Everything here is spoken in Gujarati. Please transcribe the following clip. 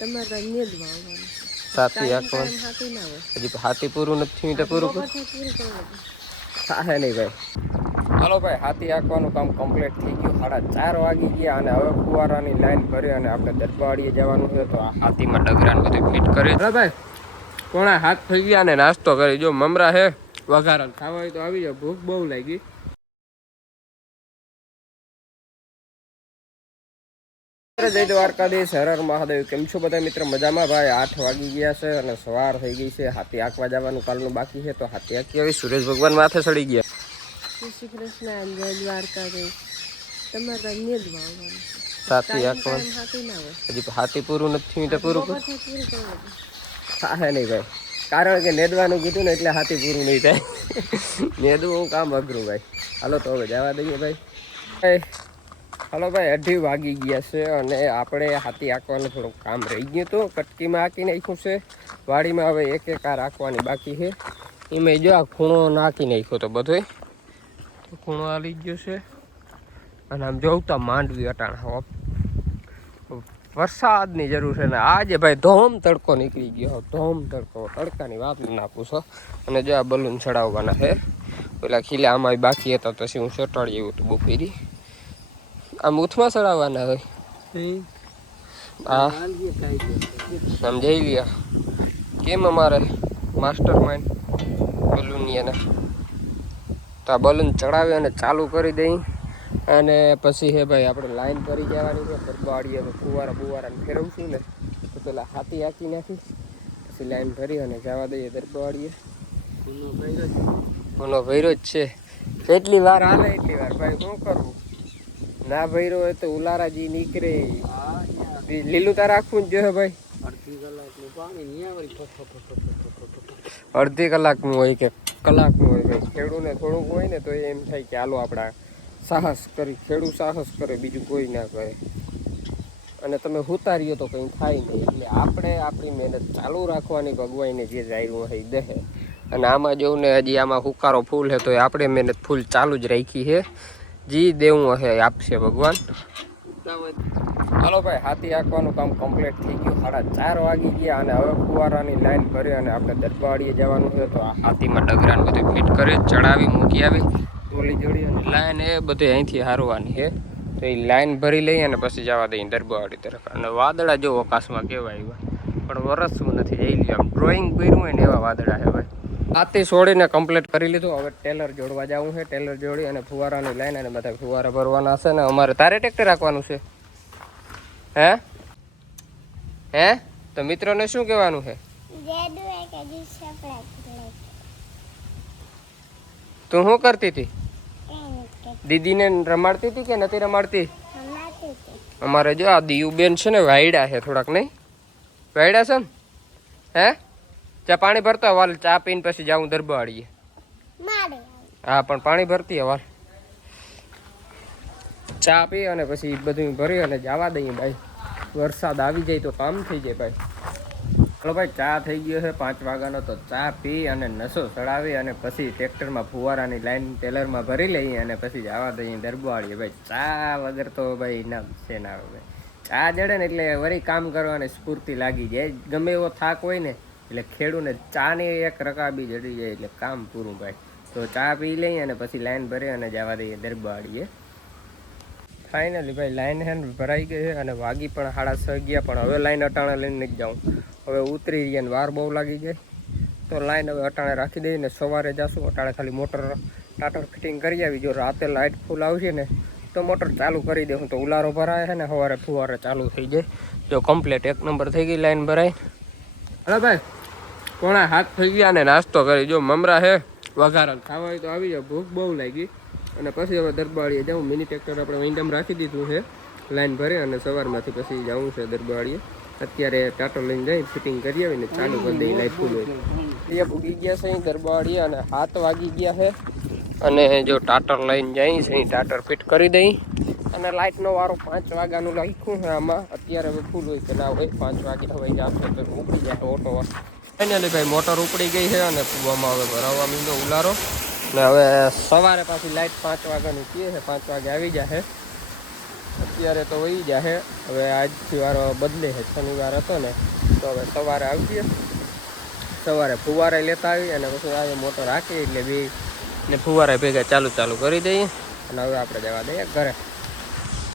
તમારે નિયદમાં આવવાનું સાથી આખવાનું હાથી ના હોય હજી હાથી પૂરું નથી તો પૂરું થાય નહીં ભાઈ. હાલો ભાઈ, હાથી આંકવાનું કામ કમ્પ્લીટ થઈ ગયું. 4:30 વાગી ગયા અને હવે ફુવારાની લાઈન ભરી અને આપણે દરબાડીએ જવાનું છે. તો આ હાથીમાં ડગરાને બધું ફિટ કરી. હા ભાઈ, 7:30 થઈ ગયા અને નાસ્તો કરી. જો મમરા હે વઘારણ ખાવા હોય તો આવી જાવ, ભૂખ બહુ લાગી. જય દ્વારકાધીશ, હર હર મહાદેવ. કેમ છો બધા મિત્ર? મજામાં ભાઈ. 8 વાગી ગયા છે અને સવાર થઈ ગઈ છે. હાથી આંકવા જવાનું કાલનું બાકી છે. તો હાથી આંકી આવી. સૂરજ ભગવાન માથે ચડી ગયા. જય શ્રી કૃષ્ણ, જય દ્વારકાધીશ. તમારે નિયદમાં આવવાનું સાથી આંકવાનું હાથી ના હોય હજી હાથી પૂરું નથી તો પૂરું થાય નહીં ભાઈ. કારણ કે નેદવાનું કીધું ને એટલે હાથી પૂરું નહીં થાય. નેદવું કામ અઘરું ભાઈ. હાલો તો હવે જવા દઈએ ભાઈ. હાલો ભાઈ, 2:30 વાગી ગયા છે અને આપણે હાથી આંકવાનું થોડુંક કામ રહી ગયું હતું. કટકીમાં આંકી નાખ્યું છે. વાડીમાં હવે એક આ રાખવાની બાકી છે. એમાં જો આ ખૂણો નાખી નાખ્યો તો બધો ખૂણો આવી ગયો છે. અને આમ જોઉં માંડવી અટાણા વરસાદની જરૂર છે ને આજે ભાઈ ધોમ તડકો નીકળી ગયો. ધોમ તડકો, તડકાની વાત ના પૂછો. અને જો આ બલૂન ચડાવવાના છે. પેલા ખીલા આમાં બાકી હતા તો હું ચોટાડી એવું હતું બપોરી. આમ ઉથમાં ચડાવવાના હોય. હા સમજાઈ લ્યા કેમ અમારે માસ્ટર માઇન્ડ બલૂનની એને તો આ બલૂન ચડાવી અને ચાલુ કરી દઈ. અને પછી હે ભાઈ આપણે લાઈન કરી જવાની છે. દરબાડીએ ફુવારા બુવારાને ફેરવશું ને તો પેલા હાથી આંકી નાખીશ. પછી લાઈન ભરી અને જવા દઈએ દરબાડીએ. કોનો ભૈરો જ છે. જેટલી વાર હાલે એટલી વાર ભાઈ. શું કરવું? ના ભૈરો હોય તો ઉલારાજી નીકળે. લીલું તાર રાખવું જ જોઈએ ભાઈ. અડધી કલાકનું હોય કે કલાકનું હોય ભાઈ. ખેડૂને થોડુંક હોય ને તો એમ થાય કે હાલો આપણા સાહસ કરી. ખેડૂત સાહસ કરે, બીજું કોઈ ના કરે. અને તમે ઉતારીએ તો કંઈ થાય નહીં. એટલે આપણે આપણી મહેનત ચાલુ રાખવાની. ભગવાનને જે જાયું હોય દે. અને આમાં જોઉં ને હજી આમાં હુકારો ફૂલ છે તો આપણે મહેનત ફૂલ ચાલુ જ રાખી છે. જી દેવું હશે આપશે ભગવાન. હાલો ભાઈ, હાથી આંકવાનું કામ કમ્પ્લીટ થઈ ગયું. 4:30 વાગી ગયા અને હવે ફુવારાની લાઈન ભરી અને આપણે દરબાડીએ જવાનું છે. તો આ હાથીમાં ડગરાને બધું ફિટ કરી ચડાવી મૂકી આવી ટોલી જોડી અને લાઈન એ બધું અહીંથી હારવાની છે. તો એ લાઈન ભરી લઈ અને પછી જવા દઈએ દરબાડી તરફ. અને વાદળા જો આકાશમાં કેવા આવ્યા પણ વરસવું નથી. જઈ લ્યો આમ ડ્રોઈંગ કર્યું હોય ને એવા વાદળા છે ભાઈ. હાથી છોડીને કમ્પ્લીટ કરી લીધું. હવે ટેલર જોડવા જવું છે. ટેલર જોડી અને ફુવારાની લાઈન અને બધા ફુવારા ભરવાના છે. ને અમારે તારે ટ્રેક્ટર રાખવાનું છે. હે તો મિત્રોને શું કહેવાનું છે? તું શું કરતી હતી? દીદીને રમાડતી હતી કે નથી રમાડતી? અમારે જો આ દીયુબેન છે ને વાયડા છે થોડાક. નહીં વાયડા છે ને? હે ચા પાણી ભરતા વાલ. ચા પીને પછી જાઉં દરબાડીએ. હા પણ પાણી ભરતી વાલ. ચા પી અને પછી બધું ભરી અને જવા દઈએ ભાઈ. વરસાદ આવી જાય તો કામ થઈ જાય ભાઈ. ચાલો ભાઈ, ચા થઈ ગયો છે 5 વાગ્યાનો. તો ચા પી અને નસો ચડાવી અને પછી ટ્રેક્ટરમાં ફુવારાની લાઈન ટેલરમાં ભરી લઈએ અને પછી જવા દઈએ દરબાડીએ ભાઈ. ચા વગર તો ભાઈ ના છે ના ભાઈ. ચા જડે ને એટલે વળી કામ કરવાની સ્ફૂર્તિ લાગી જાય. ગમે એવો થાક હોય ને એટલે ખેડૂને ચાની એક રકાબી જડી જાય એટલે કામ પૂરું ભાઈ. તો ચા પી લઈએ અને પછી લાઈન ભરી અને જવા દઈએ દરબાડીએ. ફાઇનલી ભાઈ લાઈન હે ભરાઈ ગઈ છે અને વાગી પણ 6:30 ગયા. પણ હવે લાઈન અટાણે લઈને નથી જાઉં. હવે ઉતરી ગયા ને વાર બહુ લાગી જાય. તો લાઈન હવે અટાણે રાખી દઈએ ને સવારે જઈશું. અટાણે ખાલી મોટર ટાટર ફિટિંગ કરી આવી. જો રાતે લાઇટ ફૂલ આવશે ને તો મોટર ચાલુ કરી દઉં તો ઉલારો ભરાય છે ને સવારે ફુવારે ચાલુ થઈ જાય. જો કમ્પ્લીટ 1 નંબર થઈ ગઈ લાઈન ભરાય. અરે ભાઈ, 7:30 થઈ ગયા ને નાસ્તો કરી. જો મમરા હે વઘારણ ખાવા હોય તો આવી જાવ, ભૂખ બહુ લાગી. અને પછી હવે દરબાડીએ જાઉં. મિની ટ્રેક્ટર આપણે વિંડમ રાખી દીધું છે લાઈન ભરી અને સવારમાંથી પછી જવું છે દરબાડીએ. અત્યારે ટાટર લઈને જઈ ફિટિંગ કરી આવીને ચાલુ કરી દઈએ. લાઈટ ફૂલ હોય એ ભૂગી ગયા છે દરબાડીએ અને 7 વાગી ગયા છે. અને જો ટાટર લઈને જઈ છે ટાટર ફિટ કરી દઈ. અને લાઇટનો વારો 5 વાગ્યાનું લખ્યું છે આમાં. અત્યારે હવે ફૂલ હોય કે ના હોય 5 વાગ્યા હવે આવશે તો ઉપડી જાય ઓટો. ફાઇનલી ભાઈ મોટર ઉપડી ગઈ છે અને કૂવામાં હવે ભરાવવા માંડ્યો ઉલારો. ને હવે સવારે પાછી લાઇટ 5 વાગ્યાની કહે છે. 5 વાગે આવી જશે. અત્યારે તો વહી જાય. હવે આજથી વારો બદલે છે, શનિવાર હતો ને તો હવે સવારે આવીએ, સવારે ફુવારા લેતા આવી અને પછી આ મોટર રાખી એટલે બે ને ફુવારા ભેગા ચાલુ કરી દઈએ અને હવે આપણે જવા દઈએ ઘરે.